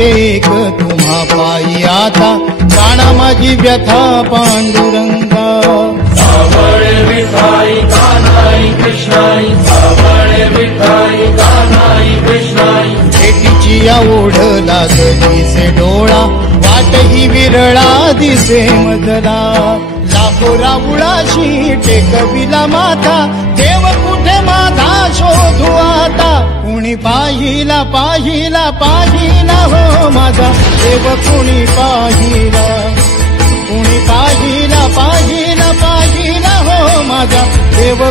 येते एक तुम्हा पायी आता, जाणा माझी व्यथा पांडुरंगा. सावळे विठाई कान्हाई कृष्णाई, सावळे विठाई कान्हाई कृष्णाई. भेटीची या ओढ लागली से डोळा, वाट ही विरळा दिसे मजला. लाखो राऊळाशी टेकविला माथा, देव कुठे माझा शोधू आता. कुणी पाहिला पाहिला पाहिला हो माझा देव, कुणी पाहिला. कुणी पाहिला पाहिला पाहिला हो माझा देव.